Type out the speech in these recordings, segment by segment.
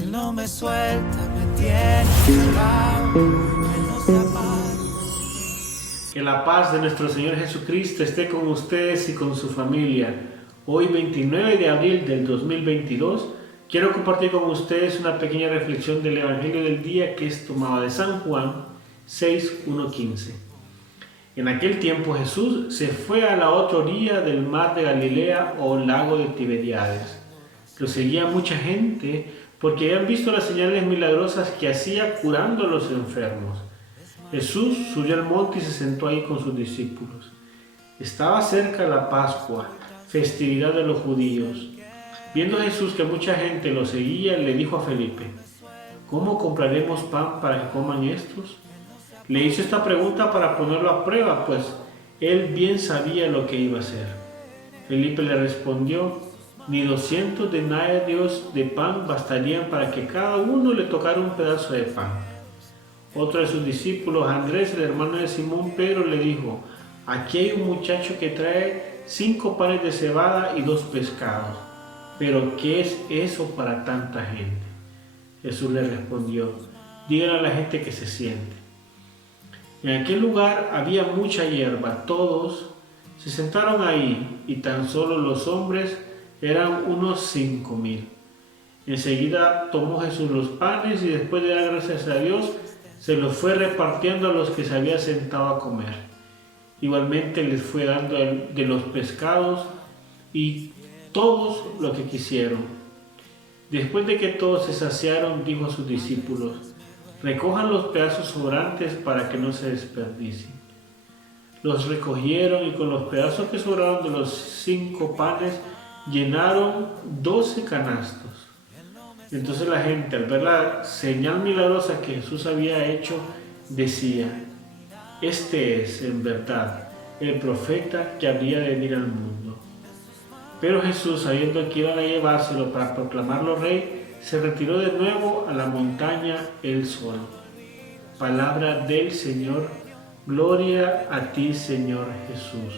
Él no me suelta, me tiene agarrado, Él no se apaga. Que la paz de nuestro Señor Jesucristo esté con ustedes y con su familia. Hoy 29 de abril del 2022 quiero compartir con ustedes una pequeña reflexión del Evangelio del día que es tomada de San Juan 6:1-15. En aquel tiempo Jesús se fue a la otra orilla del mar de Galilea o lago de Tiberíades. Lo seguía mucha gente porque habían visto las señales milagrosas que hacía curando a los enfermos. Jesús subió al monte y se sentó ahí con sus discípulos. Estaba cerca la Pascua, festividad de los judíos. Viendo Jesús que mucha gente lo seguía, le dijo a Felipe: ¿cómo compraremos pan para que coman estos? Le hizo esta pregunta para ponerlo a prueba, pues él bien sabía lo que iba a hacer. Felipe le respondió: ni 200 denarios de pan bastarían para que cada uno le tocara un pedazo de pan. Otro de sus discípulos, Andrés, el hermano de Simón Pedro, le dijo: aquí hay un muchacho que trae 5 panes de cebada y 2 pescados. ¿Pero qué es eso para tanta gente? Jesús le respondió: díganle a la gente que se siente. En aquel lugar había mucha hierba. Todos se sentaron ahí y tan solo los hombres eran unos 5,000. Enseguida tomó Jesús los panes y después de dar gracias a Dios, se los fue repartiendo a los que se habían sentado a comer. Igualmente les fue dando de los pescados y todos lo que quisieron. Después de que todos se saciaron, dijo a sus discípulos: recojan los pedazos sobrantes para que no se desperdicien. Los recogieron y con los pedazos que sobraron de los 5 panes llenaron 12 canastos. Entonces la gente, al ver la señal milagrosa que Jesús había hecho, decía: este es, en verdad, el profeta que habría de venir al mundo. Pero Jesús, sabiendo que iban a llevárselo para proclamarlo rey, se retiró de nuevo a la montaña él solo. Palabra del Señor. Gloria a ti, Señor Jesús.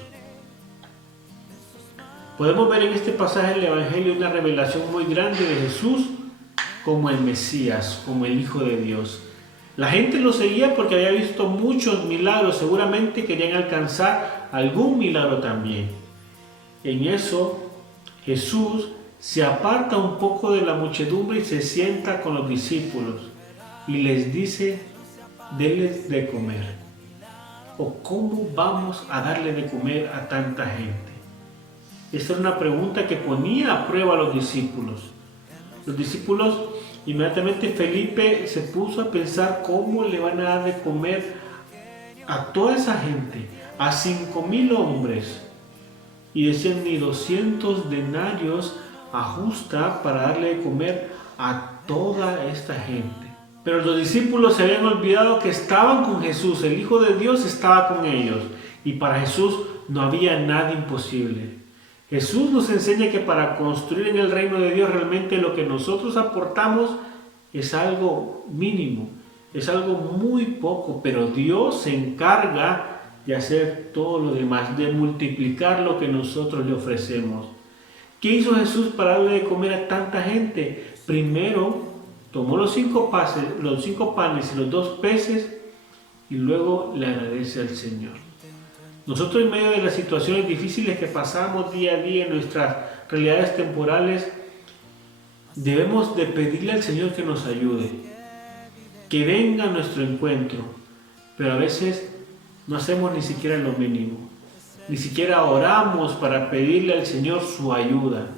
Podemos ver en este pasaje del Evangelio una revelación muy grande de Jesús como el Mesías, como el Hijo de Dios. La gente lo seguía porque había visto muchos milagros, seguramente querían alcanzar algún milagro también. En eso, Jesús se aparta un poco de la muchedumbre y se sienta con los discípulos y les dice: denles de comer. ¿O cómo vamos a darle de comer a tanta gente? Esta era una pregunta que ponía a prueba a los discípulos. Los discípulos, inmediatamente Felipe se puso a pensar cómo le van a dar de comer a toda esa gente, a 5,000 hombres. Y decían: ni 200 denarios ajusta para darle de comer a toda esta gente. Pero los discípulos se habían olvidado que estaban con Jesús, el Hijo de Dios estaba con ellos. Y para Jesús no había nada imposible. Jesús nos enseña que para construir en el reino de Dios realmente lo que nosotros aportamos es algo mínimo, es algo muy poco, pero Dios se encarga de hacer todo lo demás, de multiplicar lo que nosotros le ofrecemos. ¿Qué hizo Jesús para darle de comer a tanta gente? Primero tomó los 5 panes y los 2 peces y luego le agradece al Señor. Nosotros, en medio de las situaciones difíciles que pasamos día a día en nuestras realidades temporales, debemos de pedirle al Señor que nos ayude, que venga a nuestro encuentro, pero a veces no hacemos ni siquiera lo mínimo, ni siquiera oramos para pedirle al Señor su ayuda.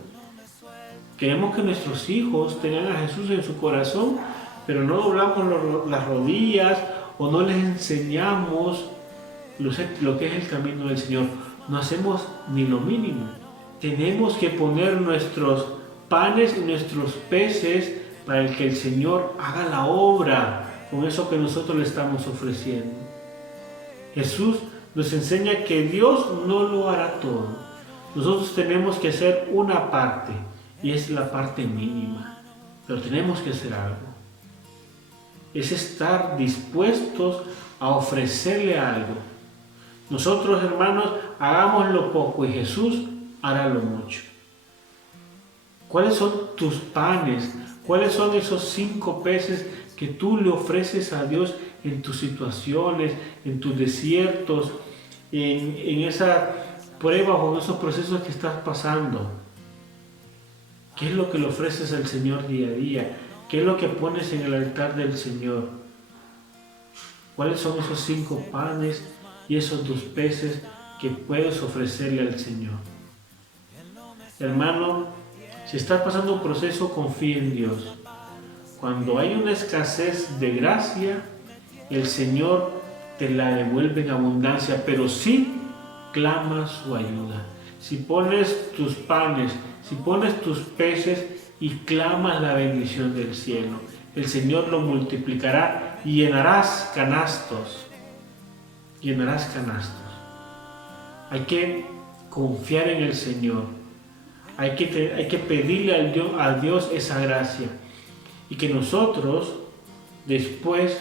Queremos que nuestros hijos tengan a Jesús en su corazón, pero no doblamos las rodillas o no les enseñamos lo que es el camino del Señor. No hacemos ni lo mínimo. Tenemos que poner nuestros panes y nuestros peces para que el Señor haga la obra con eso que nosotros le estamos ofreciendo. Jesús nos enseña que Dios no lo hará todo. Nosotros tenemos que hacer una parte y es la parte mínima, pero tenemos que hacer algo. Es estar dispuestos a ofrecerle algo. Nosotros, hermanos, hagamos lo poco y Jesús hará lo mucho. ¿Cuáles son tus panes? ¿Cuáles son esos 5 peces que tú le ofreces a Dios en tus situaciones, en tus desiertos, en esa prueba o en esos procesos que estás pasando? ¿Qué es lo que le ofreces al Señor día a día? ¿Qué es lo que pones en el altar del Señor? ¿Cuáles son esos 5 panes y esos 2 peces que puedes ofrecerle al Señor? Hermano, si estás pasando un proceso, confía en Dios. Cuando hay una escasez de gracia, el Señor te la devuelve en abundancia, pero sí clama su ayuda. Si pones tus panes, si pones tus peces y clamas la bendición del cielo, el Señor lo multiplicará y llenarás canastos. Llenarás canastos. Hay que confiar en el Señor. Hay que pedirle a Dios esa gracia. Y que nosotros después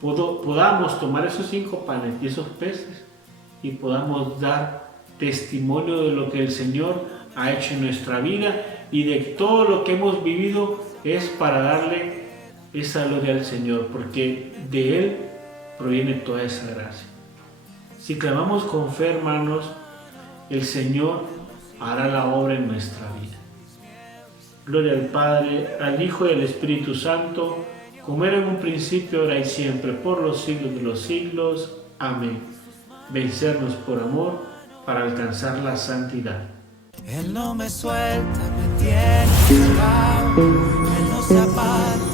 podamos tomar esos 5 panes y esos peces y podamos dar testimonio de lo que el Señor ha hecho en nuestra vida y de todo lo que hemos vivido es para darle esa gloria al Señor, porque de Él proviene toda esa gracia. Si clamamos con fe, hermanos, el Señor hará la obra en nuestra vida. Gloria al Padre, al Hijo y al Espíritu Santo, como era en un principio, ahora y siempre, por los siglos de los siglos. Amén. Vencernos por amor para alcanzar la santidad. Él no me suelta, me tiene clavado, Él no se aparta